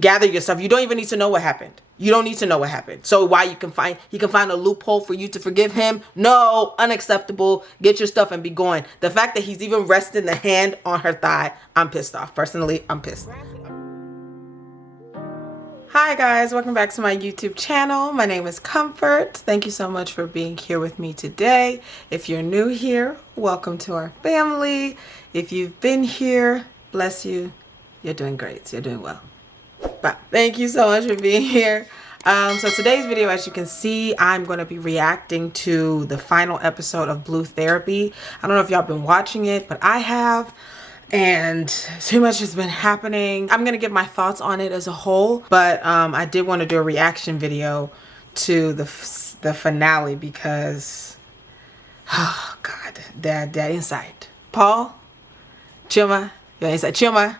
gather yourself. You don't even need to know what happened. You don't need to know what happened. So why he can find a loophole for you to forgive him? No, unacceptable. Get your stuff and be going. The fact that he's even resting the hand on her thigh, I'm pissed off. Personally, I'm pissed. Hi guys, welcome back to my YouTube channel. My name is Comfort. Thank you so much for being here with me today. If you're new here, welcome to our family. If you've been here, bless you. You're doing great. You're doing well. But thank you so much for being here. So today's video, as you can see, I'm going to be reacting to the final episode of Blue Therapy. I don't know if y'all been watching it, but I have. And too much has been happening. I'm gonna give my thoughts on it as a whole, but I did want to do a reaction video to the finale because, oh God, that inside. Paul, Chioma, you're inside. Chioma,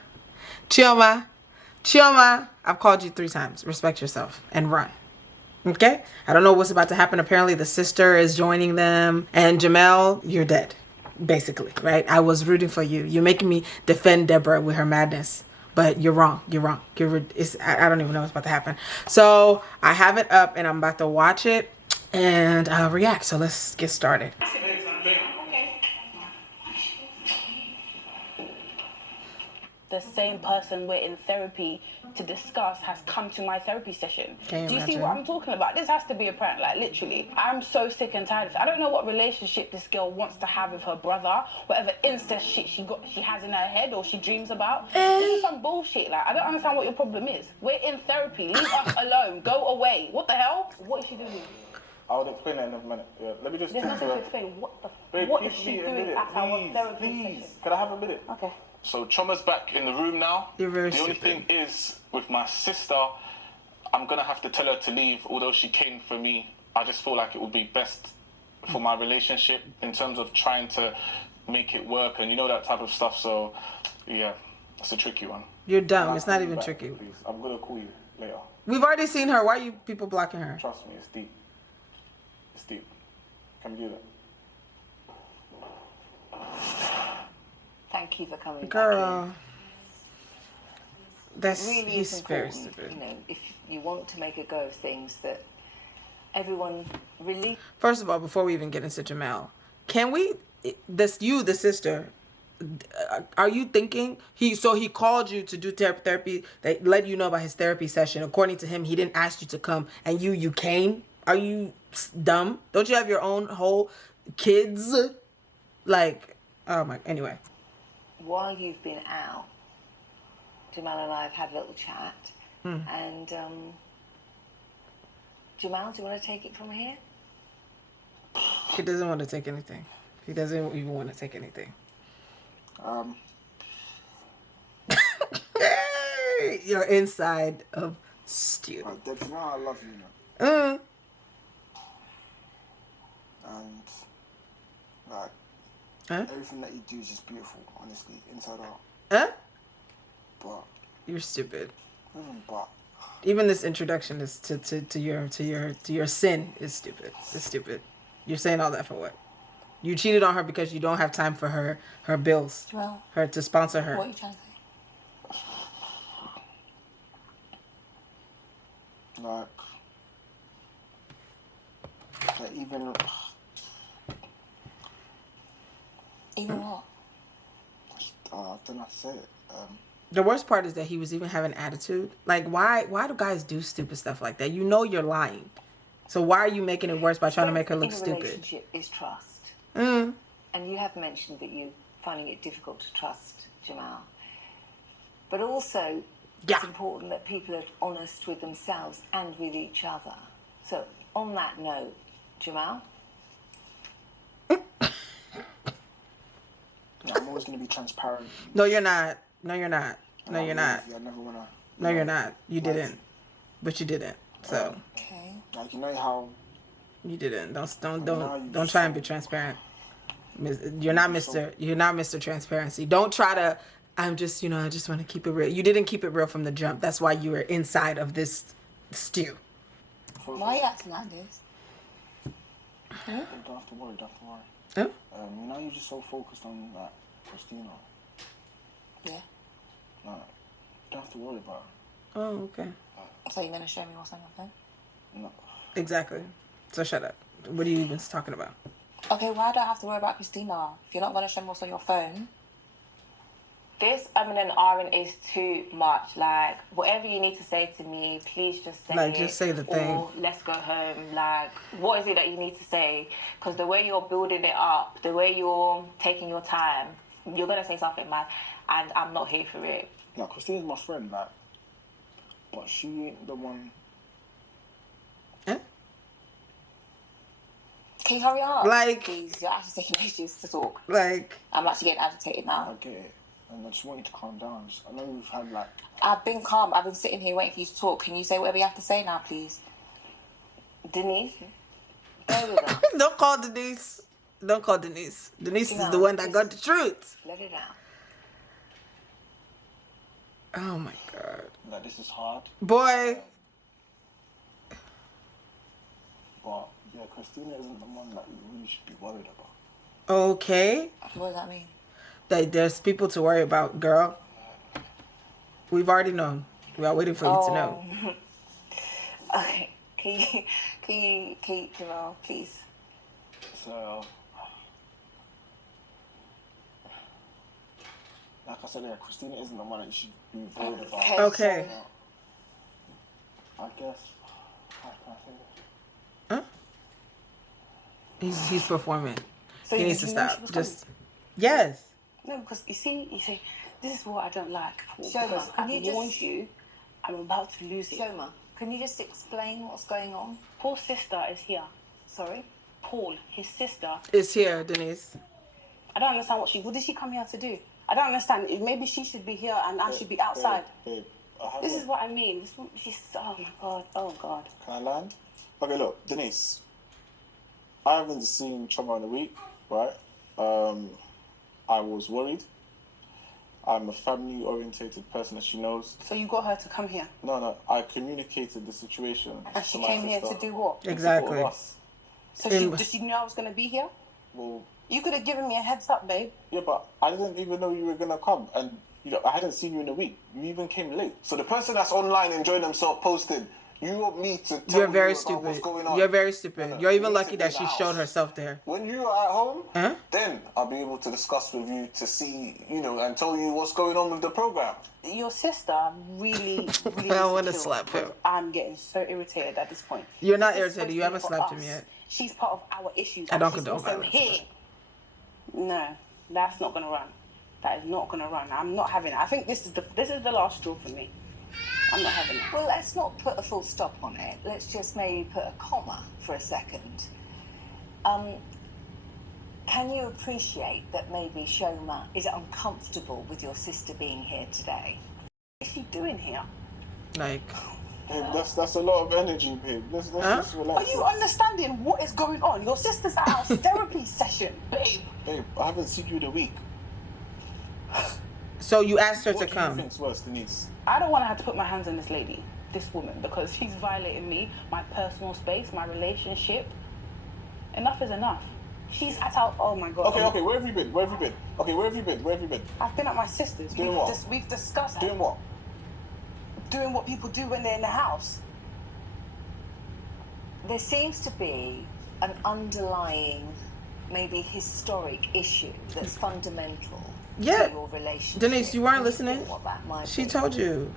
Chioma, Chioma. I've called you 3 times. Respect yourself and run. Okay? I don't know what's about to happen. Apparently the sister is joining them, and Jamel, you're dead. Basically, right? I was rooting for you. You're making me defend Deborah with her madness, but you're wrong. You're wrong. I don't even know what's about to happen. So I have it up and I'm about to watch it and react. So let's get started. The same person we're in therapy to discuss has come to my therapy session. Do you see what I'm talking about? This has to be a prank, like literally. I'm so sick and tired of it. I don't know what relationship this girl wants to have with her brother, whatever incest shit she has in her head or she dreams about. This is some bullshit. Like, I don't understand what your problem is. We're in therapy. Leave us alone. Go away. What the hell? What is she doing? I'll explain that in a minute. Yeah, let me just. There's nothing to explain. What is she doing at our therapy session? Can I have a minute? Okay. So Chioma's back in the room now. You're very The only stupid. thing is, with my sister, I'm gonna have to tell her to leave. Although she came for me, I just feel like it would be best for my relationship in terms of trying to make it work and that type of stuff. So, yeah, it's a tricky one. You're dumb. It's not even tricky. Please, I'm gonna call you later. We've already seen her. Why are you people blocking her? Trust me, it's deep. It's deep. Can we do that? Thank you for coming Girl. back in. Really He's is very important, stupid. if you want to make a go of things, that everyone really... First of all, before we even get into Jamel, can we, the sister, are you thinking, he called you to do therapy, they let you know about his therapy session. According to him, he didn't ask you to come, and you came? Are you dumb? Don't you have your own whole kids? Like, oh my, anyway. While you've been out, Jamel and I have had a little chat, and Jamel, do you want to take it from here? He doesn't want to take anything. He doesn't even want to take anything. You're inside of stew. Deb, you know I love you, now. And like everything that you do is just beautiful, honestly, inside out. But You're stupid. But Even this introduction is to your sin is stupid. It's stupid. You're saying all that for what? You cheated on her because you don't have time for her bills. Well, her to sponsor her. what are you trying to say? like even what? I don't know how to say it. The worst part is that he was even having attitude. Like, why do guys do stupid stuff like that? You know you're lying. So why are you making it worse by trying to make her look stupid? Relationship is trust. Mm. And you have mentioned that you're finding it difficult to trust Jamel. But also, it's important that people are honest with themselves and with each other. So, on that note, Jamel? I'm always going to be transparent. No, you're not. No, you're not. No, you're not. I never want to. No, you're not. You didn't. But you didn't. So. Okay. Like, you know how. You didn't. Don't try and be transparent. You're not Mr. Transparency. Don't try to. I just want to keep it real. You didn't keep it real from the jump. That's why you were inside of this stew. Why are you acting like this? Don't have to worry. Huh? You know, you're just so focused on Christina. Yeah. Like, don't have to worry about Oh, okay. So you're going to show me what's on your phone? No. Exactly. So shut up. What are you even talking about? Okay, why do I have to worry about Christina? If you're not going to show me what's on your phone... This and ahhing is too much. Like, whatever you need to say to me, please just say like, just say the thing. Or let's go home. Like, what is it that you need to say? Because the way you're building it up, the way you're taking your time, you're going to say something, man, and I'm not here for it. No, Christina's my friend, like, but she ain't the one... Eh? Can you hurry up? Like... Please, you're actually taking ages to talk. Like... I'm actually getting agitated now. I get it. And I just want you to calm down. I know we've had, like... I've been calm. I've been sitting here waiting for you to talk. Can you say whatever you have to say now, please? Denise? Go with her. Don't call Denise. Don't call Denise. Denise is the one that got the truth. Let it out. Oh, my God. Like, this is hard. Boy. But, yeah, Christina isn't the one that you really should be worried about. Okay. What does that mean? There's people to worry about, girl. We've already known. We are waiting for you to know. Okay. Can you, Jamel, please? So, like I said, yeah, Christina isn't the one that you should be worried about. Okay. I guess, how can I say this? Huh? He's performing. So he needs to stop. Just, yes. No, because you see, this is what I don't like. Chioma, I warned you, I'm about to lose it. Chioma, can you just explain what's going on? Paul's sister is here. Sorry? Paul, his sister. Is here, Denise. I don't understand what did she come here to do? I don't understand. Maybe she should be here and I should be outside. Babe, this is what I mean. Oh my God. Oh God. Can I land? Okay, look, Denise. I haven't seen Chioma in a week, right? I was worried. I'm a family-orientated person, as she knows. So you got her to come here? No. I communicated the situation. And she came here to do what? Exactly. So did she know I was going to be here? Well, you could have given me a heads up, babe. Yeah, but I didn't even know you were going to come. And, I hadn't seen you in a week. You even came late. So the person that's online enjoying themselves posting, you want me to tell You're very you stupid. What's going on? You're very stupid. No. You're even lucky that she showed herself there. When you're at home, then I'll be able to discuss with you to see, and tell you what's going on with the program. Your sister really I want to slap him. I'm getting so irritated at this point. You're not irritated. You haven't slapped him yet. She's part of our issues. I don't condone violence. No, that's not going to run. That is not going to run. I'm not having it. I think this is the last straw for me. I'm not having it. Well, let's not put a full stop on it. Let's just maybe put a comma for a second. Can you appreciate that maybe Chioma is uncomfortable with your sister being here today? What is she doing here? Like... Babe, that's a lot of energy, babe. Let's just relax. Are you understanding what is going on? Your sister's at our therapy session, babe. Babe, I haven't seen you in a week. So you asked her to come. What do you think's worse, Denise? I don't want to have to put my hands on this lady, this woman, because she's violating me, my personal space, my relationship. Enough is enough. She's at our... Oh, my God. Okay, where have you been? Okay, where have you been? I've been at my sister's. Doing what? We've discussed Doing what? Doing what people do when they're in the house. There seems to be an underlying, maybe historic issue that's fundamental to your relationship. Denise, you weren't listening? What that might she be. told you.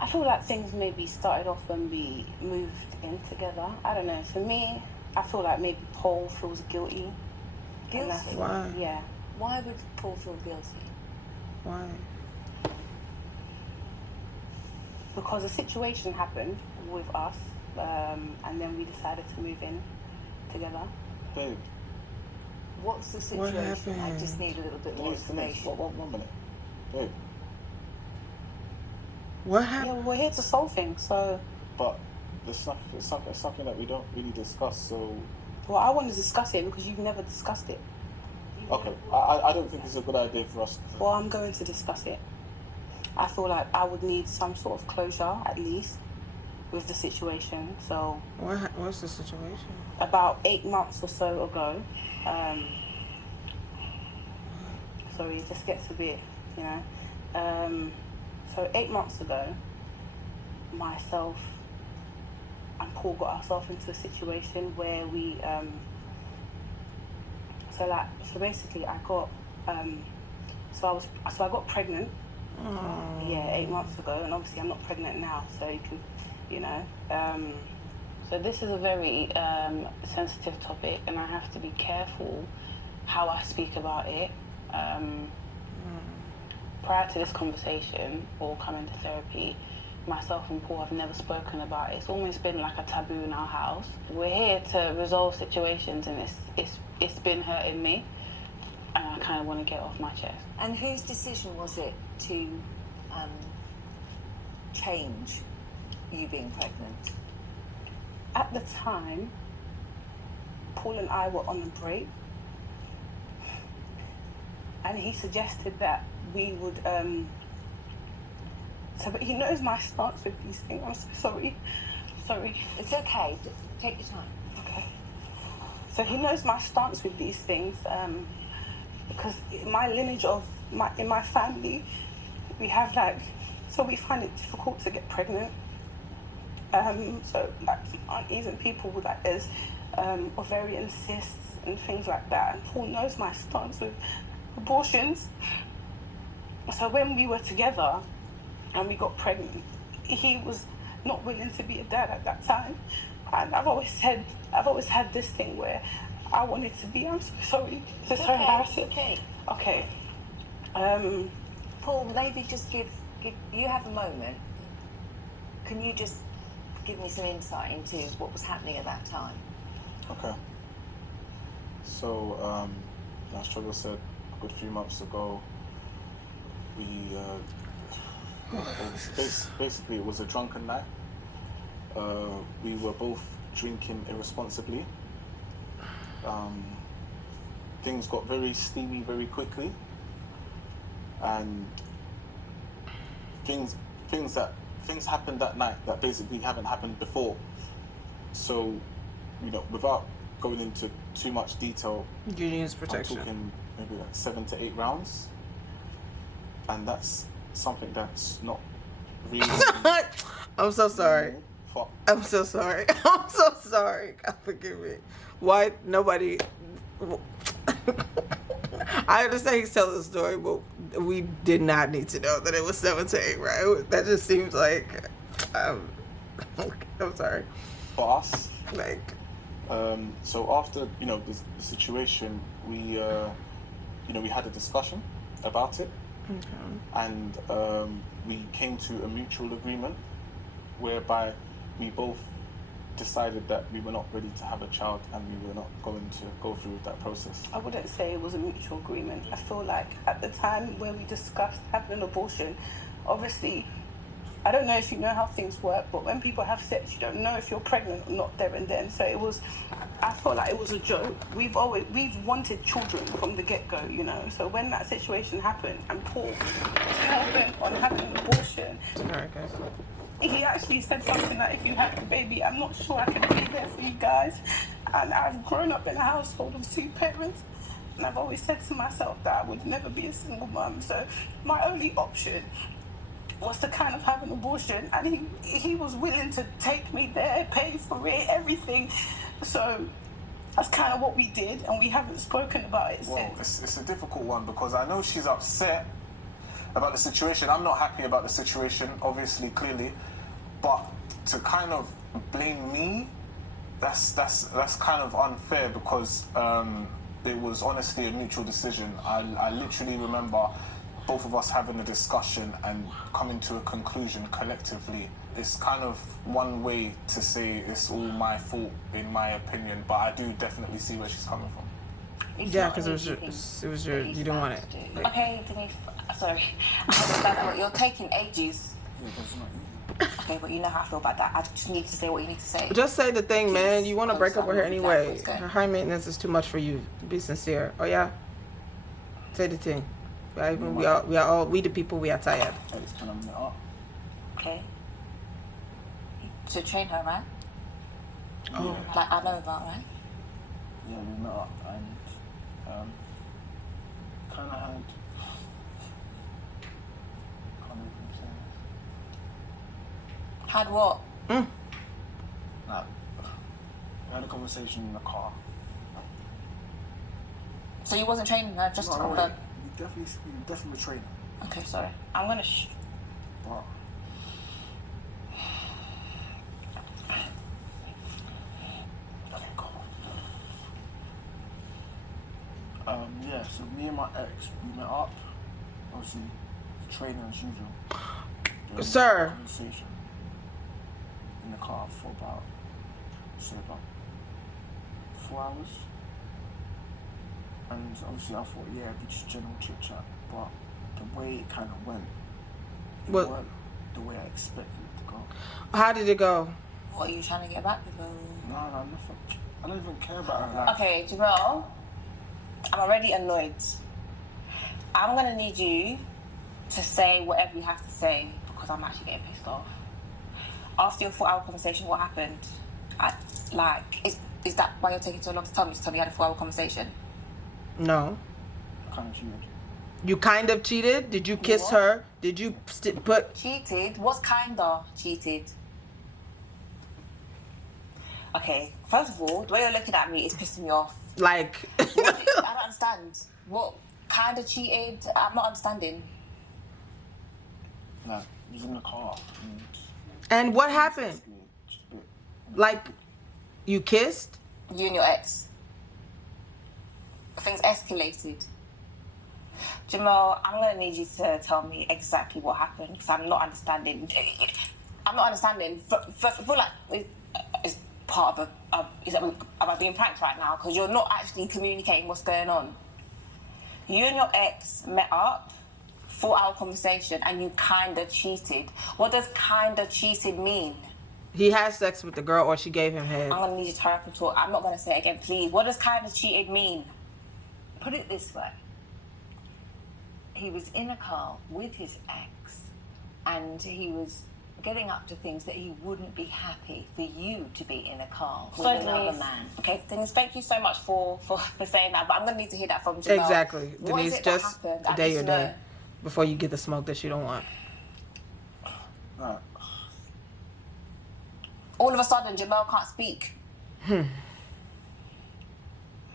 I feel like things maybe started off when we moved in together. I don't know. For me, I feel like maybe Paul feels guilty. Guilty? Why? Yeah. Why would Paul feel guilty? Why? Because a situation happened with us, and then we decided to move in together. Babe. What's the situation? What happened? I just need a little bit more information. One minute. Babe. What happened? Yeah, we're here to solve things, so... But it's something that we don't really discuss, so... Well, I want to discuss it because you've never discussed it. Okay, I don't think it's a good idea for us to... Well, I'm going to discuss it. I feel like I would need some sort of closure, at least, with the situation. So, what's the situation? About 8 months or so ago, sorry, it just gets a bit, So 8 months ago, myself and Paul got ourselves into a situation where we, so basically I got, so I got pregnant, yeah, 8 months ago, and obviously I'm not pregnant now, so you can, you know, so this is a very sensitive topic, and I have to be careful how I speak about it. Prior to this conversation or coming to therapy, myself and Paul have never spoken about it. It's almost been like a taboo in our house. We're here to resolve situations, and it's been hurting me, and I kind of want to get off my chest. And whose decision was it to change you being pregnant? At the time, Paul and I were on a break, and he suggested that we would, but he knows my stance with these things. I'm so sorry. Sorry. It's okay. Take your time. Okay. So he knows my stance with these things, because my lineage in my family, we have so we find it difficult to get pregnant. So aunties and people with there's ovarian cysts and things like that. And Paul knows my stance with abortions. So when we were together and we got pregnant, he was not willing to be a dad at that time. And I've always had this thing where I wanted to be. I'm so sorry. It's so embarrassing. Okay. Paul, maybe just give you have a moment. Can you just give me some insight into what was happening at that time? Okay. So, as Trevor said, a good few months ago, basically it was a drunken night. We were both drinking irresponsibly. Things got very steamy very quickly, and things happened that night that basically haven't happened before. So, without going into too much detail, Union's protection. I'm talking maybe 7 to 8 rounds, and something that's not really. I'm so sorry. I'm so sorry. I'm so sorry. God forgive me. Why nobody? I understand he's telling the story, but we did not need to know that it was 7 to 8, right? That just seems like I'm sorry. For us, so after the situation, we had a discussion about it, and we came to a mutual agreement whereby we both decided that we were not ready to have a child and we were not going to go through with that process. I wouldn't say it was a mutual agreement. I feel like at the time where we discussed having an abortion, obviously, I don't know if you know how things work, but when people have sex, you don't know if you're pregnant or not there and then. So I feel like it was a joke. We've wanted children from the get-go, So when that situation happened and Paul was hell-bent on having an abortion, he actually said something that if you have the baby, I'm not sure I can be there for you guys. And I've grown up in a household of 2 parents, and I've always said to myself that I would never be a single mum. So my only option was to kind of have an abortion, and he was willing to take me there, pay for it, everything. So that's kind of what we did, and we haven't spoken about it since. It's a difficult one because I know she's upset about the situation. I'm not happy about the situation, obviously, clearly, but to kind of blame me, that's kind of unfair because it was honestly a mutual decision. I literally remember both of us having a discussion and coming to a conclusion collectively. It's kind of one way to say it's all my fault, in my opinion, but I do definitely see where she's coming from. Yeah, because it was your you didn't want it. Okay, Denise, sorry. I understand that you're taking ages. Okay, but you know how I feel about that. I just need to say what you need to say. Just say the thing, man. You want to break up with her anyway. Her high maintenance is too much for you. Be sincere. Oh yeah. Say the thing. We the people, we are tired. Okay. So train her, right? Oh. Like I know about, right? Yeah, we met up and kind of had. Had what? Like, we had a conversation in the car. So you wasn't training her, just to confirm? You definitely were training. Okay, sorry. I'm gonna What? Okay, cool. Yeah, so me and my ex, we met up. Obviously, training as usual. Sir. Conversation in the car for about 4 hours. And obviously I thought, yeah, it'd be just general chit chat, but the way it kind of went, it weren't the way I expected it to go. How did it go? What, are you trying to get back with her? No, nothing. I don't even care about her. Like, okay, Jamel, I'm already annoyed. I'm gonna need you to say whatever you have to say because I'm actually getting pissed off. After your 4-hour conversation, what happened? Is that why you're taking so long to tell me? You had a 4-hour conversation? No. I kind of cheated. You kind of cheated? Did you kiss her? Did you put... Cheated? What's kinda cheated? Okay, first of all, the way you're looking at me is pissing me off. Like... I don't understand. What kind of cheated? I'm not understanding. Like, he was in the car. And what happened? Like, you kissed? You and your ex. Things escalated. Jamel, I'm going to need you to tell me exactly what happened because I'm not understanding. I'm not understanding. I feel like it's part of am I being pranked right now? Because you're not actually communicating what's going on. You and your ex met up, 4-hour conversation, and you kind of cheated. What does kind of cheated mean? He had sex with the girl or she gave him head. I'm going to need you to hurry up and talk. I'm not going to say it again, please. What does kind of cheated mean? Put it this way. He was in a car with his ex and he was getting up to things that he wouldn't be happy for you to be in a car with another man. Okay, Denise, thank you so much for saying that, but I'm going to need to hear that from Jamel. Exactly. What Denise, just a day or day before you get the smoke that you don't want. All of a sudden, Jamel can't speak.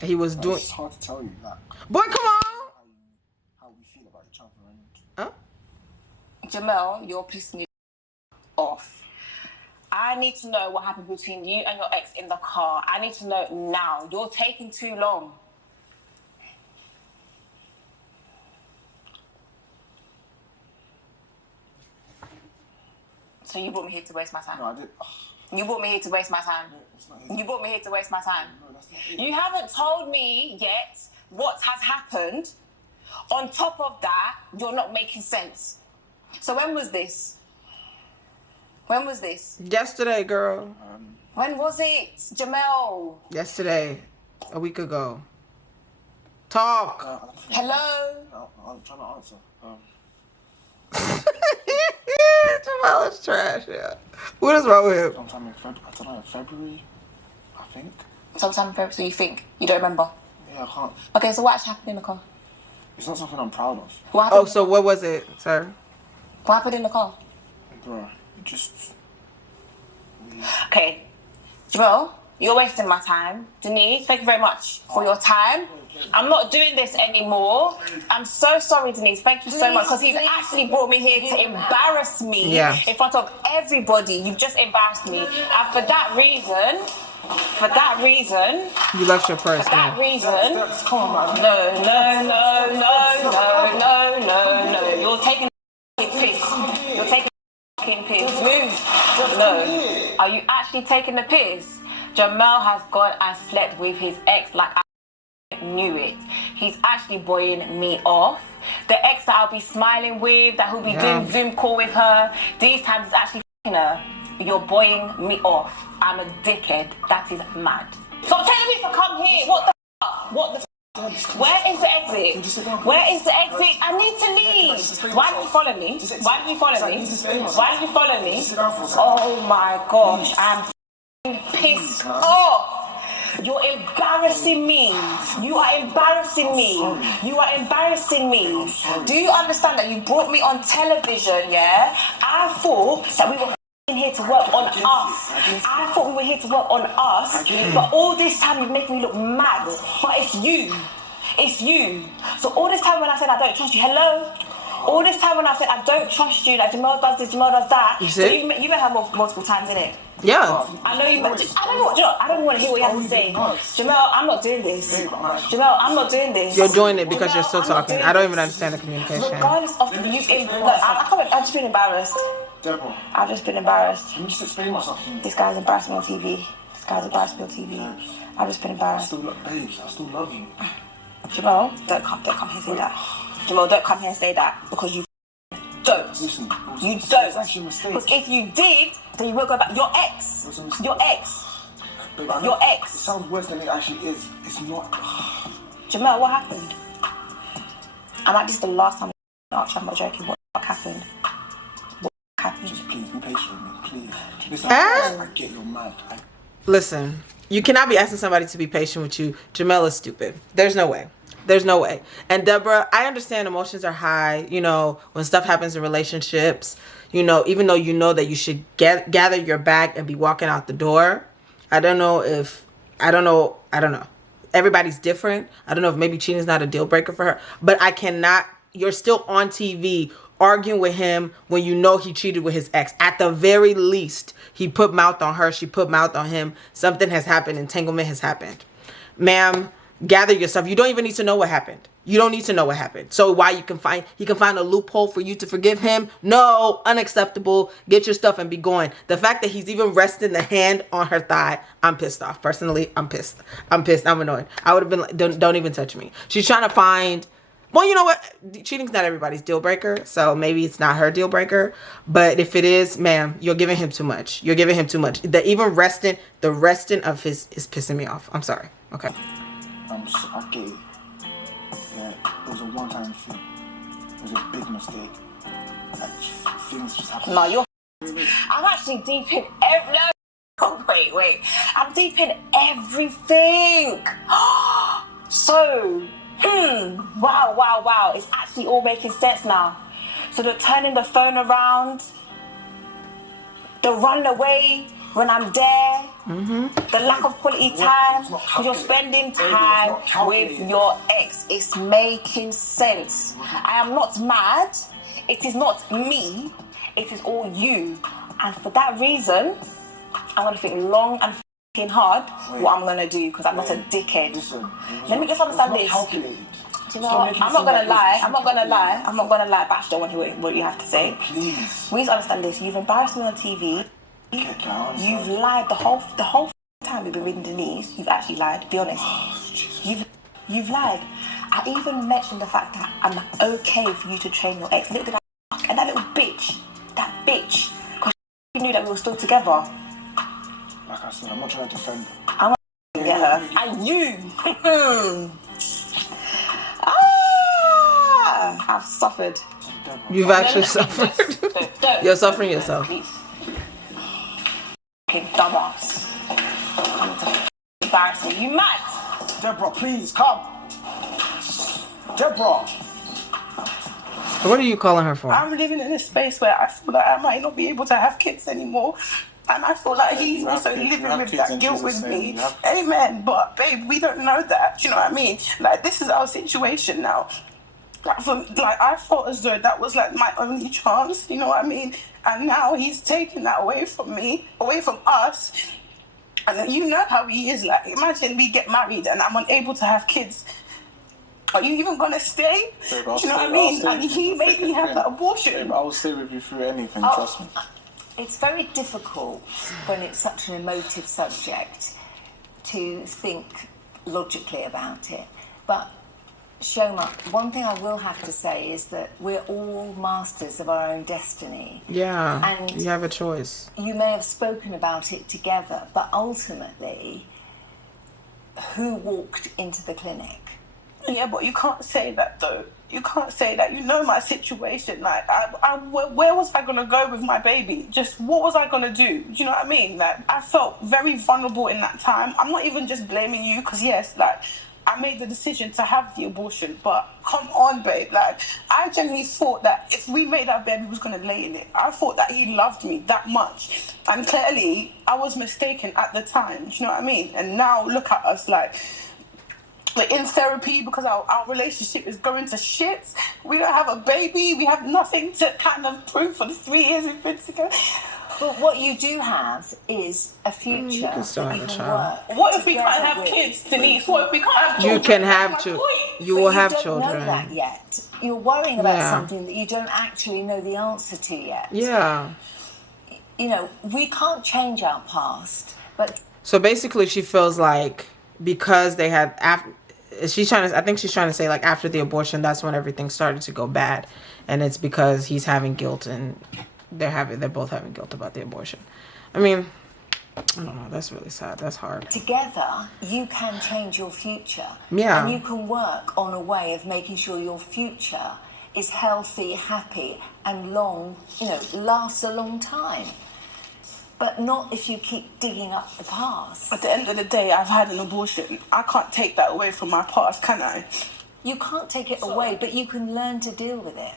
He was doing... It's hard to tell you that. Boy, come on! How we feel about each other. Huh? Jamel, you're pissing me off. I need to know what happened between you and your ex in the car. I need to know now. You're taking too long. So you brought me here to waste my time? No, I did. You brought me here to waste my time? No, you brought me here to waste my time? No, that's not it. You haven't told me yet what has happened. On top of that, you're not making sense. So when was this? When was this? Yesterday, girl. When was it, Jamel? Yesterday. A week ago. Talk. Hello? I'm trying to answer. Jamel is trash, yeah. What is wrong with him? Sometime in February, I think. Sometime in February, so you think? You don't remember? Yeah, I can't. Okay, so what actually happened in the car? It's not something I'm proud of. What happened? Oh, so what was it, sir? What happened in the car? Bro, just... Okay, Jamel, you're wasting my time. Denise, thank you very much for your time. I'm not doing this anymore. I'm so sorry, Denise. Thank you so much because he's actually brought me here to embarrass me in front of everybody. You've just embarrassed me. And for that reason, you left your purse. For that reason, no. You're taking a piss. You're taking a piss. Move. No. Are you actually taking the piss? Jamel has gone and slept with his ex like I knew it. He's actually boying me off. The ex that I'll be smiling with, that he'll be doing Zoom call with her, these times it's actually f***ing her. You're boying me off. I'm a dickhead. That is mad. Stop telling me to come here. What the f***? What the f***? Where is the exit? Where is the exit? I need to leave. Why did you follow me? Why did you follow me? Why did you follow me? Oh my gosh, I'm pissed off. You're embarrassing me. You are embarrassing me. You are embarrassing me. Do you understand that you brought me on television, yeah? I thought that we were here to work on us. I thought we were here to work on us, but all this time you're making me look mad. But it's you. It's you. So all this time when I said I don't trust you, hello? All this time when I said I don't trust you, like Jamel does this, Jamel does that. So you met her multiple times, innit? Yeah. I know you. I don't want to hear what you have to say. Jamel, I'm not doing this. Jamel, I'm not doing this. You're doing it because you're still talking. I don't even understand the communication. Regardless of I've just been embarrassed. Deborah. I've just been embarrassed. Can you just explain myself? This guy's embarrassed me on TV. I've just been embarrassed. I still love you. Jamel, don't come here and say that. Jamel, don't come here and say that because you don't. Listen, you don't. It's actually a mistake. Because if you did, then you will go back. Your ex. Your ex. Babe, your ex. It sounds worse than it actually is. It's not. Jamel, what happened? And like this is the last time I'm not joking. What happened? What happened? Just please be patient with me, please. Listen, I get you're mad. Listen, you cannot be asking somebody to be patient with you. Jamel is stupid. There's no way. There's no way. And Deborah, I understand emotions are high, you know, when stuff happens in relationships, you know, even though you know that you should gather your bag and be walking out the door. I don't know. Everybody's different. I don't know if maybe cheating is not a deal breaker for her, but I cannot, you're still on TV arguing with him when you know he cheated with his ex. At the very least, he put mouth on her. She put mouth on him. Something has happened. Entanglement has happened. Ma'am, gather yourself. You don't even need to know what happened. You don't need to know what happened. So why he can find a loophole for you to forgive him? No, unacceptable. Get your stuff and be going. The fact that he's even resting the hand on her thigh, I'm pissed off. Personally, I'm pissed. I'm annoyed. I would have been like, don't even touch me. She's trying to find, well, you know what? Cheating's not everybody's deal breaker. So maybe it's not her deal breaker. But if it is, ma'am, you're giving him too much. You're giving him too much. The resting of his is pissing me off. I'm sorry. Okay. I get it. Yeah, it was a one-time thing. It was a big mistake. Like, things just happened. No, you're. I'm actually deep in wait. I'm deep in everything. So, wow. It's actually all making sense now. So the turning the phone around, the run away when I'm there, the lack of quality time, because you're spending time with your ex. It's making sense. I am not mad. It is not me. It is all you. And for that reason, I'm going to think long and fucking hard what I'm going to do, because I'm not a dickhead. Let me just understand this. You know, I'm not going to lie, but I still want to hear what you have to say. Please. We need to understand this. You've embarrassed me on TV. You've lied the whole time we've been reading Denise. You've actually lied. Be honest. You've lied. I even mentioned the fact that I'm okay for you to train your ex. Look at that, and that little bitch, because she knew that we were still together. Like I said, I'm not trying to defend her. I'm gonna get her. And you. I've suffered. You've actually suffered. You're suffering yourself. Dumbass. Embarrassing. You mad? Deborah, please come. Deborah. What are you calling her for? I'm living in a space where I feel like I might not be able to have kids anymore. And I feel like he's also living with that guilt with me. Amen. But babe, we don't know that. Do you know what I mean? Like, this is our situation now. I felt as though that was like my only chance, you know what I mean? And now he's taking that away from me, away from us. And you know how he is. Like, imagine we get married and I'm unable to have kids. Are you even gonna stay? Babe, do you know what I mean? And he made me have that abortion. Babe, I will stay with you through anything, trust me. It's very difficult when it's such an emotive subject to think logically about it. But Chioma, one thing I will have to say is that we're all masters of our own destiny. Yeah, and you have a choice. You may have spoken about it together, but ultimately, who walked into the clinic? Yeah, but you can't say that though. You can't say that. You know my situation. Like, where was I gonna go with my baby? Just what was I gonna do? Do you know what I mean? Like, I felt very vulnerable in that time. I'm not even just blaming you, because yes, like, I made the decision to have the abortion. But come on, babe. Like, I genuinely thought that if we made our bed, we was going to lay in it. I thought that he loved me that much. And clearly, I was mistaken at the time. Do you know what I mean? And now look at us, like, we're in therapy because our relationship is going to shit. We don't have a baby. We have nothing to kind of prove for the 3 years we've been together. But what you do have is a future You can still that have you a can child. work. What if we can't together have with. kids, Denise? What if we can't have children? You can That's have my children. point. You But will have don't children. know that yet. You're worrying about Yeah. something that you don't actually know the answer to yet. Yeah. You know, we can't change our past, but So basically, she feels like because they had I think she's trying to say, like, after the abortion, that's when everything started to go bad, and it's because he's having guilt and they're both having guilt about the abortion. I mean, I don't know. That's really sad. That's hard. together you can change your future. Yeah. And you can work on a way of making sure your future is healthy, happy, and lasts a long time. But not if you keep digging up the past. At the end of the day, I've had an abortion. I can't take that away from my past, can I? You can't take it away, but you can learn to deal with it.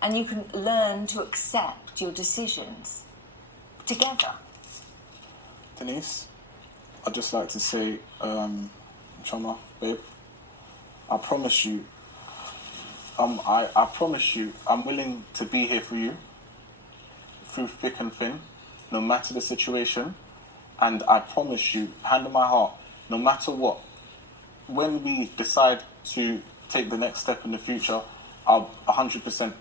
And you can learn to accept your decisions together. Denise, I'd just like to say, Chioma, babe, I promise you, I promise you, I'm willing to be here for you through thick and thin, no matter the situation. And I promise you, hand on my heart, no matter what, when we decide to take the next step in the future, I'll 100%.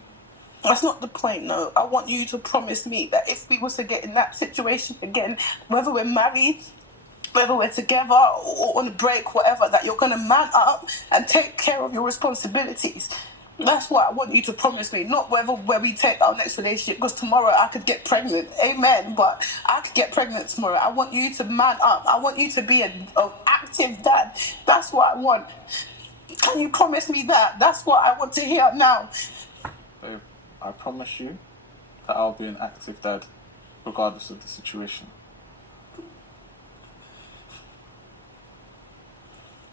That's not the point, no. I want you to promise me that if we was to get in that situation again, whether we're married, whether we're together or on a break, whatever, that you're going to man up and take care of your responsibilities. That's what I want you to promise me, not where we take our next relationship, because tomorrow I could get pregnant. Amen. But I could get pregnant tomorrow. I want you to man up. I want you to be an active dad. That's what I want. Can you promise me that? That's what I want to hear now. Babe, I promise you that I'll be an active dad, regardless of the situation.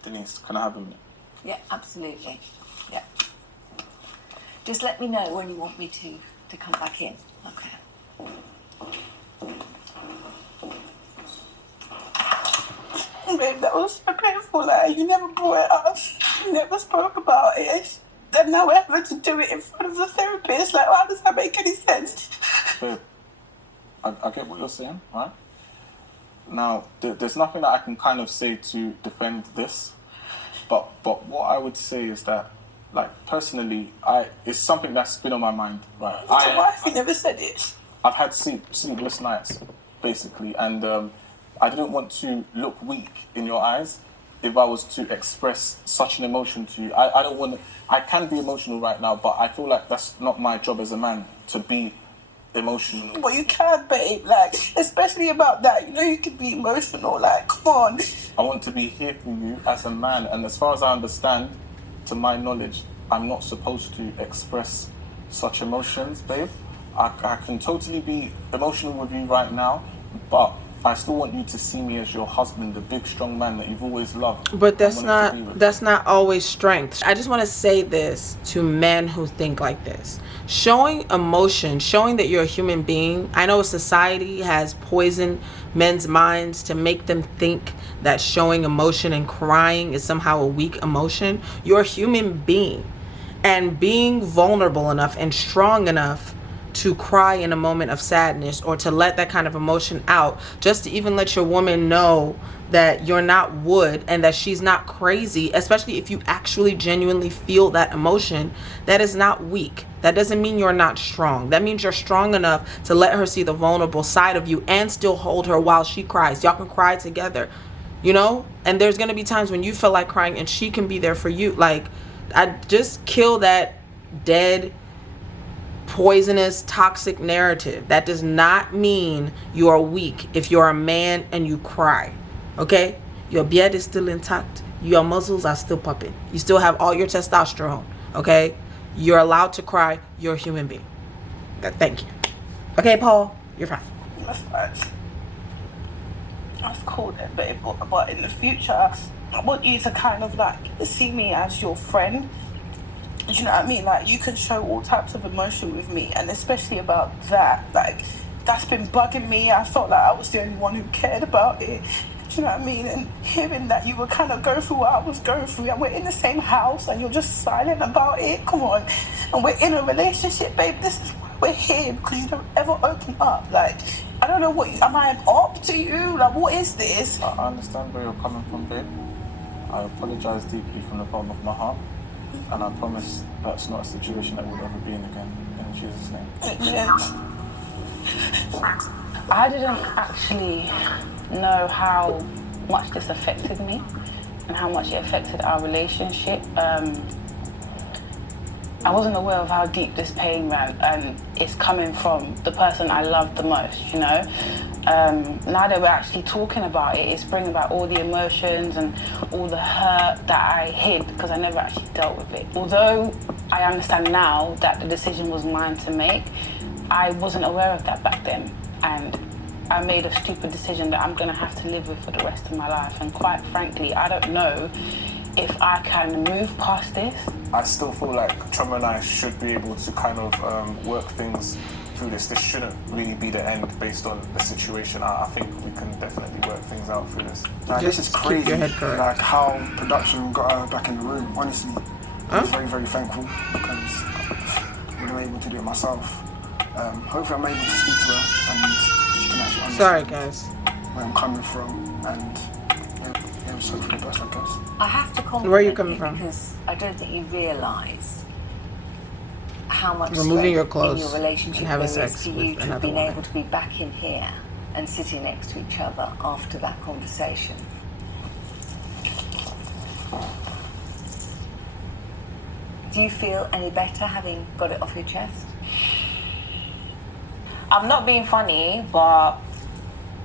Denise, can I have a minute? Yeah, absolutely. Yeah. Just let me know when you want me to come back in. Okay. Babe, that was so painful. Like, you never brought it up. You never spoke about it. Then now we're having to do it in front of the therapist. Like, how does that make any sense? Babe, I get what you're saying, right? Now, there's nothing that I can kind of say to defend this, but what I would say is that, like, personally, it's something that's been on my mind, right? Why have you never said it? I've had sleepless nights, basically, and I didn't want to look weak in your eyes if I was to express such an emotion to you. I don't want to. I can be emotional right now, but I feel like that's not my job as a man to be emotional. Well, you can, babe. Like, especially about that. You know, you can be emotional. Like, come on. I want to be here for you as a man, and as far as I understand, to my knowledge, I'm not supposed to express such emotions, babe. I can totally be emotional with you right now, but I still want you to see me as your husband, the big, strong man that you've always loved. But that's not always strength. I just want to say this to men who think like this. Showing emotion, showing that you're a human being. I know society has poisoned men's minds to make them think that showing emotion and crying is somehow a weak emotion. You're a human being. And being vulnerable enough and strong enough to cry in a moment of sadness or to let that kind of emotion out, just to even let your woman know that you're not wood and that she's not crazy, especially if you actually genuinely feel that emotion, that is not weak. That doesn't mean you're not strong. That means you're strong enough to let her see the vulnerable side of you and still hold her while she cries. Y'all can cry together, you know? And there's gonna be times when you feel like crying and she can be there for you. Like, I just kill that dead, poisonous, toxic narrative. That does not mean you are weak if you're a man and you cry. Okay? Your beard is still intact. Your muscles are still popping. You still have all your testosterone. Okay? You're allowed to cry. You're a human being. Thank you. Okay, Paul? You're fine. That's fine. That's cool then, babe. But in the future, I want you to kind of like see me as your friend. Do you know what I mean? Like, you can show all types of emotion with me, and especially about that. Like, that's been bugging me. I felt like I was the only one who cared about it. Do you know what I mean? And hearing that you were kind of going through what I was going through, and we're in the same house, and you're just silent about it. Come on. And we're in a relationship, babe. This is why we're here, because you don't ever open up. Like, I don't know what, am I an op to you? Like, what is this? I understand where you're coming from, babe. I apologize deeply from the bottom of my heart. And I promise that's not a situation that we'll ever be in again. In Jesus' name. I didn't actually know how much this affected me and how much it affected our relationship. I wasn't aware of how deep this pain ran, and it's coming from the person I loved the most, you know. Now that we're actually talking about it, it's bringing back all the emotions and all the hurt that I hid because I never actually dealt with it. Although I understand now that the decision was mine to make, I wasn't aware of that back then. And I made a stupid decision that I'm going to have to live with for the rest of my life. And quite frankly, I don't know if I can move past this. I still feel like Chioma and I should be able to kind of work things through this. This shouldn't really be the end based on the situation. I think we can definitely work things out through this. Like, this is crazy. Keep your head correct. Like how production got her back in the room. Honestly, I was very, very thankful because I wasn't able to do it myself. Hopefully I'm able to speak to her and she can actually understand Sorry, guys. where I'm coming from, and it was hopefully the best, I guess. I have to compliment Where are you coming from? Because I don't think you realise how much Removing your strength clothes in your relationship and having there is sex for with you to have another been woman. able to be back in here and sitting next to each other after that conversation. Do you feel any better having got it off your chest? I'm not being funny, but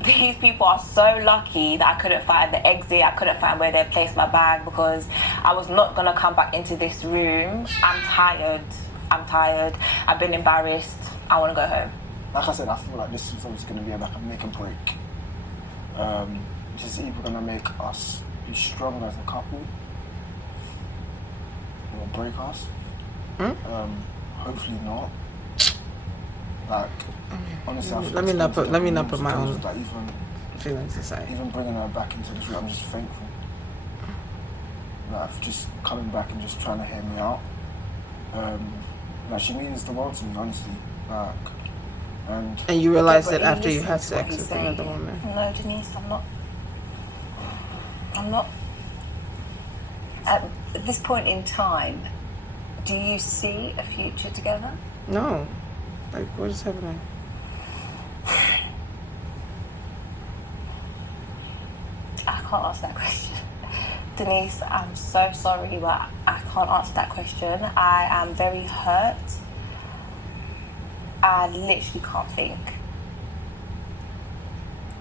these people are so lucky that I couldn't find the exit. I couldn't find where they placed my bag because I was not going to come back into this room. I'm tired. I've been embarrassed. I want to go home. Like I said, I feel like this is always going to be like a make and break. Which is either going to make us be stronger as a couple or break us. Hopefully not. Like, honestly, I feel let me not put my own like feelings aside. even bringing her back into this room, I'm just thankful. Like, for just coming back and just trying to hear me out. Like, she means the world to me, honestly. Like, and you realized Yeah, it but after you listen had to sex what he's with saying. another woman. No, Denise, I'm not. At this point in time, do you see a future together? No. Like, what is happening? I can't answer that question. Denise, I'm so sorry, but I can't answer that question. I am very hurt. I literally can't think.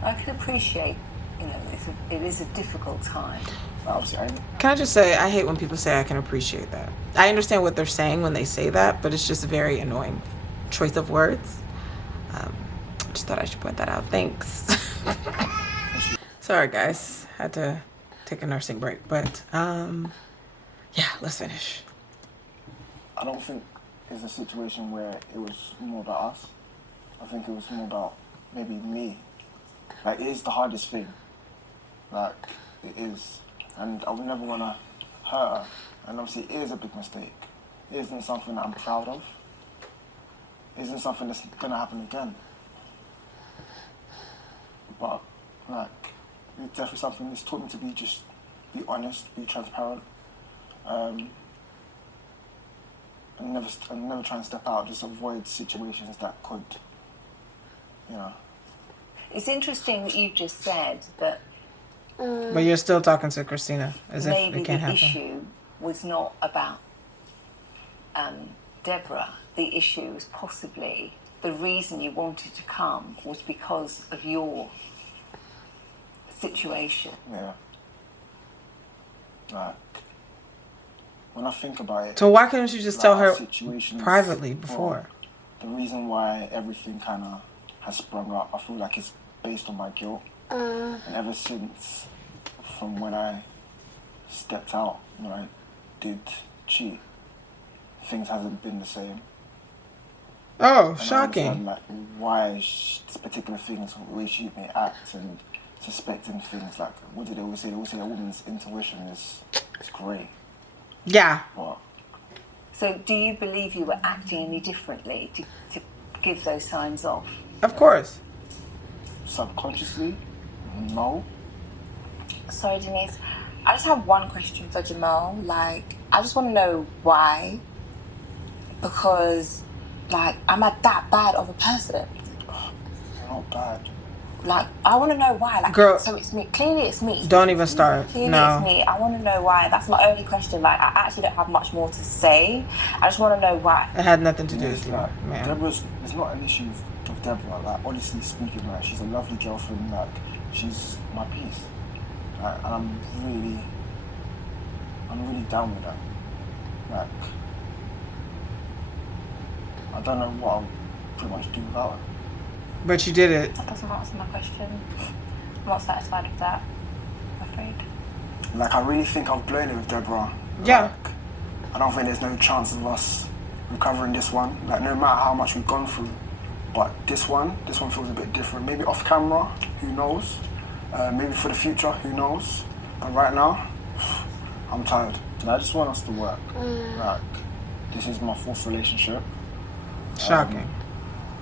I can appreciate, you know, it is a difficult time. Can I just say, I hate when people say I can appreciate that. I understand what they're saying when they say that, but it's just a very annoying choice of words. Just thought I should point that out. Thanks. Sorry, guys. Had to take a nursing break, but yeah, let's finish. I don't think it's a situation where it was more about us. I think it was more about maybe me. Like, it is the hardest thing. Like, it is. And I would never want to hurt her. And obviously, it is a big mistake. It isn't something that I'm proud of. It isn't something that's going to happen again. But, like, it's definitely something that's taught me to be honest, be transparent. And never try and step out, just avoid situations that could, you know. It's interesting that you just said that But you're still talking to Christina as if maybe it can't the happen. issue was not about Deborah. The issue was possibly the reason you wanted to come was because of your situation. Yeah. Like, when I think about it... So why couldn't you just tell her situations privately before? The reason why everything kind of has sprung up, I feel like it's based on my guilt. And ever since, from when I stepped out, when I did cheat, things hasn't been the same. Oh, and shocking. I understand, like, why this particular things, the way she may act and suspecting things, like, what did they always say? They always say a woman's intuition is great. Yeah. But, so do you believe you were acting any differently to give those signs off? Of course. Subconsciously, no. Sorry, Denise. I just have one question for Jamel. Like, I just want to know why. Because, like, am I that bad of a person? You're not bad. Like, I want to know why. Like, girl, so it's me. Clearly, it's me. Don't even start. Clearly, no. It's me. I want to know why. That's my only question. Like, I actually don't have much more to say. I just want to know why. It had nothing to do with you, like, man. Deborah's, it's not an issue with Deborah. Like, honestly speaking, like, she's a lovely girlfriend. Like, she's my piece. Like, and I'm really down with that. Like, I don't know what I'll pretty much do without her. But you did it. That doesn't answer my question. I'm not satisfied with that, I'm afraid. Like, I really think I've blown it with Deborah. Yeah. Like, I don't think there's no chance of us recovering this one. Like, no matter how much we've gone through. But this one feels a bit different. Maybe off camera, who knows? Maybe for the future, who knows? But right now, I'm tired. And I just want us to work. Like, this is my 4th relationship. Shocking.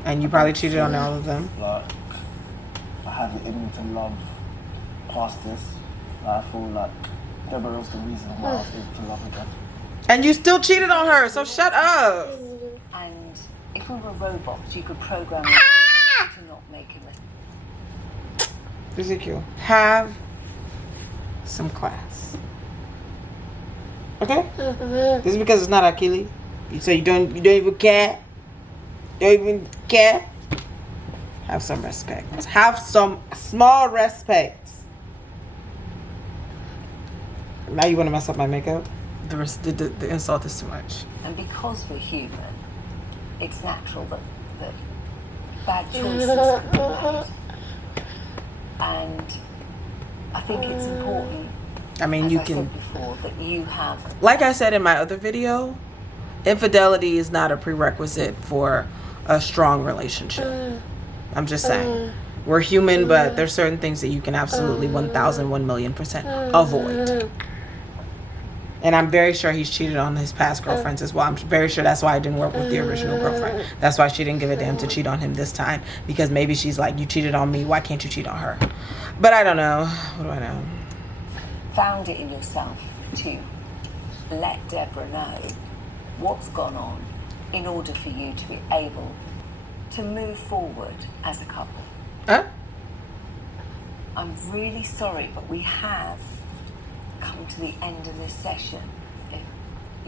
And you probably cheated on all of them. Like, I have it in me to love past this. Like, I feel like Deborah was the reason why I was able to love again. And you still cheated on her, so shut up. And if we were robots, you could program it to not make a mistake. Ezekiel, have some class. Okay? This is because it's not Akili. So you don't even care? You don't even care? Have some respect. Have some small respect. Now you want to mess up my makeup? The insult is too much. And because we're human, it's natural that bad choices can be made. And I think it's important, I mean, as you I can... said before, that you have... Like I said in my other video, infidelity is not a prerequisite for a strong relationship. I'm just saying. We're human, but there's certain things that you can absolutely 1,000,000,000% avoid. And I'm very sure he's cheated on his past girlfriends as well. I'm very sure that's why I didn't work with the original girlfriend. That's why she didn't give a damn to cheat on him this time. Because maybe she's like, you cheated on me, why can't you cheat on her? But I don't know. What do I know? Found it in yourself to let Deborah know what's gone on in order for you to be able to move forward as a couple. Huh? I'm really sorry, but we have come to the end of this session. If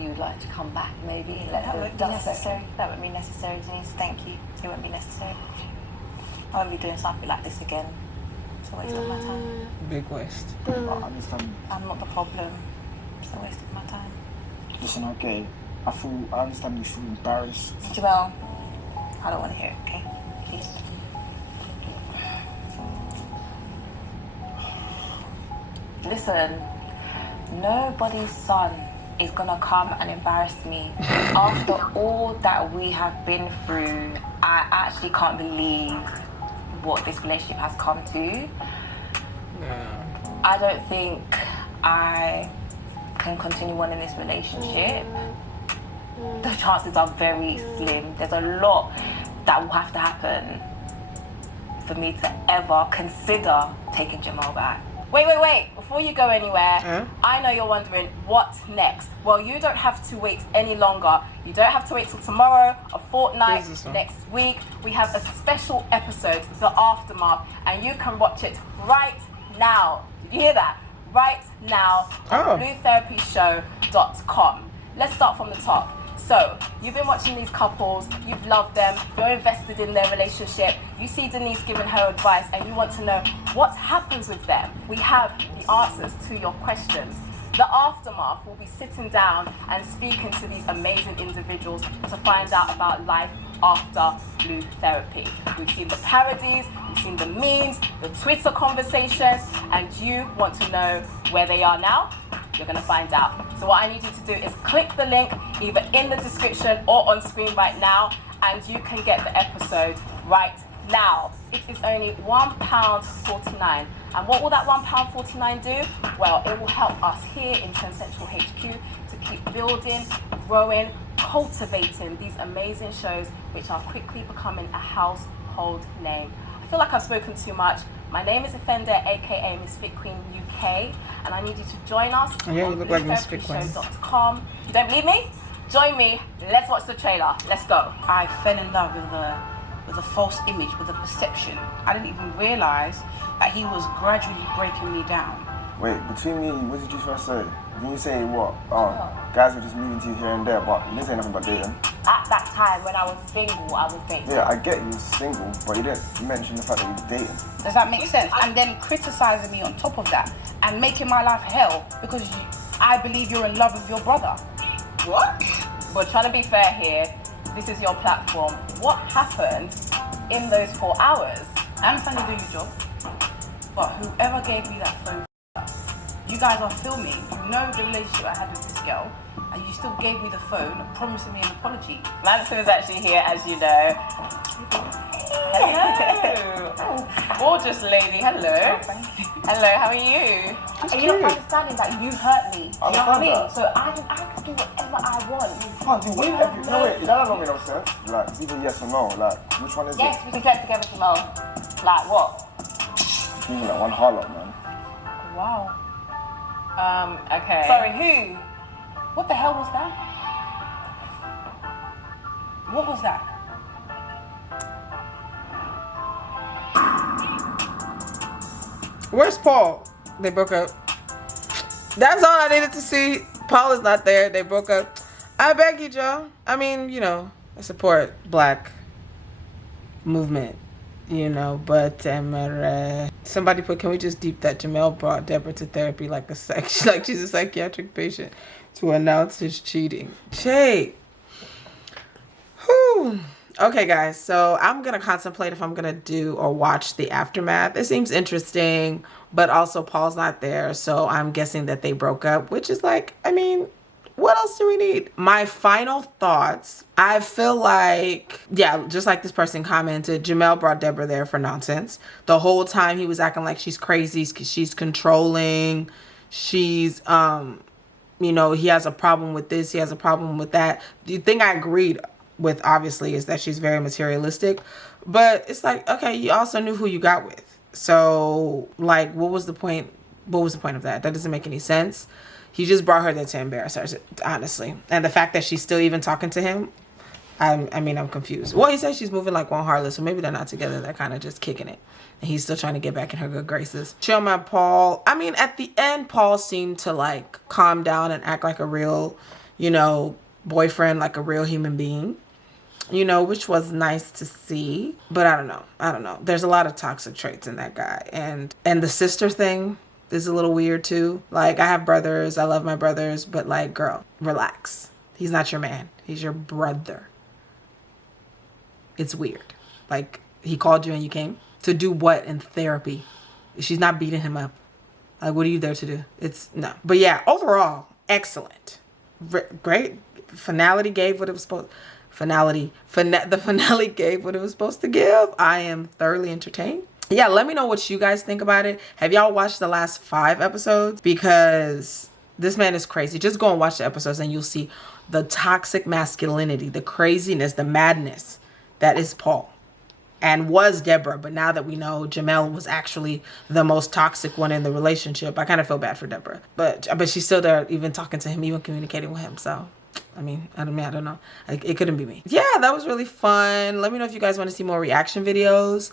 you would like to come back, maybe and let That the would be dust necessary. settle. That would be necessary, Denise. Thank you. It won't be necessary. I won't be doing something like this again. It's a waste of my time. Big waste. I understand. I'm not the problem. It's a waste of my time. Listen, okay. I understand you feel embarrassed. Jamel, I don't want to hear it, okay? Please. Listen, nobody's son is gonna come and embarrass me. After all that we have been through, I actually can't believe what this relationship has come to. I don't think I can continue on in this relationship. The chances are very slim. There's a lot that will have to happen for me to ever consider taking Jamel back. Wait. Before you go anywhere, I know you're wondering, what next? Well, you don't have to wait any longer. You don't have to wait till tomorrow, a fortnight, next week. We have a special episode, The Aftermath, and you can watch it right now. Did you hear that? Right now on bluetherapyshow.com. Let's start from the top. So, you've been watching these couples, you've loved them, you're invested in their relationship, you see Denise giving her advice and you want to know what happens with them. We have the answers to your questions. The Aftermath will be sitting down and speaking to these amazing individuals to find out about life after Blue Therapy. We've seen the parodies, we've seen the memes, the Twitter conversations, and you want to know where they are now? you're going to find out. So what I need you to do is click the link either in the description or on screen right now, and you can get the episode right now. It is only £1.49. And what will that £1.49 do? Well, it will help us here in Trend Central HQ to keep building, growing, cultivating these amazing shows which are quickly becoming a household name. I feel like I've spoken too much. My name is Offender, aka Miss Fit Queen UK, and I need you to join us on BlueTherapyShow.com. You don't believe me? Join me. Let's watch the trailer. Let's go. I fell in love with a false image, with a perception. I didn't even realise that he was gradually breaking me down. Wait, between me, what did you first say? Didn't you say what? Oh, guys are just moving to you here and there, but you didn't say nothing about dating. At that time, when I was single, I was dating. Yeah, I get you were single, but you didn't mention the fact that you were dating. Does that make sense? And then criticising me on top of that and making my life hell because I believe you're in love with your brother. What? We're trying to be fair here. This is your platform. What happened in those 4 hours? I understand you're doing your job, but whoever gave me that phone, you guys are filming, you know the relationship I had with this girl, and you still gave me the phone, promising me an apology. Manson is actually here, as you know. Hello. Gorgeous lady, hello. Hello, how are you? Are you not understanding that you hurt me? Do you know what I mean? So I can do whatever I want. You can't do whatever. No, wait, that don't make no sense. Like, it's either yes or no. Like, which one is it? Yes, we can get together tomorrow. Like what? Give me like one harlot, man. Wow. Okay. Sorry, who? What the hell was that? What was that? Where's Paul? They broke up. That's all I needed to see. Paul is not there. They broke up. I beg you, Joe. I mean, you know, I support black movement, you know, but somebody put, can we just deep that Jamel brought Deborah to therapy like like she's a psychiatric patient to announce his cheating. Jay. Whew. Okay, guys, so I'm going to contemplate if I'm going to do or watch the aftermath. It seems interesting, but also Paul's not there, so I'm guessing that they broke up, which is like, I mean, what else do we need? My final thoughts, I feel like, yeah, just like this person commented, Jamel brought Deborah there for nonsense. The whole time he was acting like she's crazy, she's controlling, she's, you know, he has a problem with this, he has a problem with that. The thing I agreed with obviously is that she's very materialistic, but it's like, okay, you also knew who you got with, so like what was the point of that? That doesn't make any sense. He just brought her there to embarrass her, honestly. And the fact that she's still even talking to him, I mean, I'm confused. Well, he says she's moving like one heartless, so maybe they're not together, they're kind of just kicking it, and he's still trying to get back in her good graces. Chioma and Paul, I mean, at the end Paul seemed to like calm down and act like a real, you know, boyfriend, like a real human being, you know, which was nice to see. But I don't know, there's a lot of toxic traits in that guy, and the sister thing is a little weird too. Like, I have brothers, I love my brothers, but like, girl, relax. He's not your man, he's your brother. It's weird. Like, he called you and you came to do what in therapy? She's not beating him up. Like, what are you there to do? It's no. But yeah, overall, excellent. Great. Finality gave what it was supposed. The finale gave what it was supposed to give. I am thoroughly entertained. Yeah, let me know what you guys think about it. Have y'all watched the last 5 episodes? Because this man is crazy. Just go and watch the episodes and you'll see the toxic masculinity, the craziness, the madness that is Paul. And was Deborah, but now that we know Jamel was actually the most toxic one in the relationship, I kind of feel bad for Deborah. But she's still there, even talking to him, even communicating with him. So, I don't know. It couldn't be me. Yeah, that was really fun. Let me know if you guys want to see more reaction videos.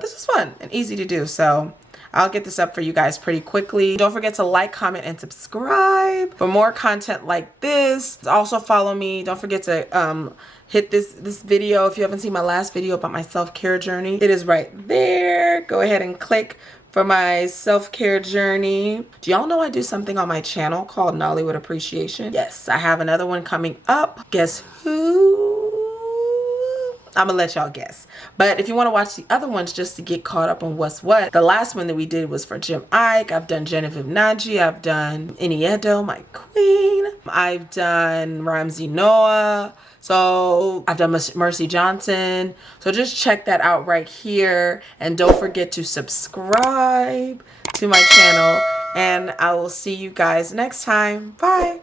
This was fun and easy to do. So I'll get this up for you guys pretty quickly. Don't forget to like, comment, and subscribe for more content like this. Also follow me. Don't forget to hit this video if you haven't seen my last video about my self-care journey. It is right there. Go ahead and click for my self-care journey. Do y'all know I do something on my channel called Nollywood Appreciation? Yes, I have another one coming up. Guess who? I'm gonna let y'all guess. But if you want to watch the other ones just to get caught up on what's what, the last one that we did was for Jim Ike. I've done Genevieve Naji. I've done Iniedo, my queen. I've done Ramsey Noah. So I've done Mercy Johnson. So just check that out right here. And don't forget to subscribe to my channel. And I will see you guys next time. Bye.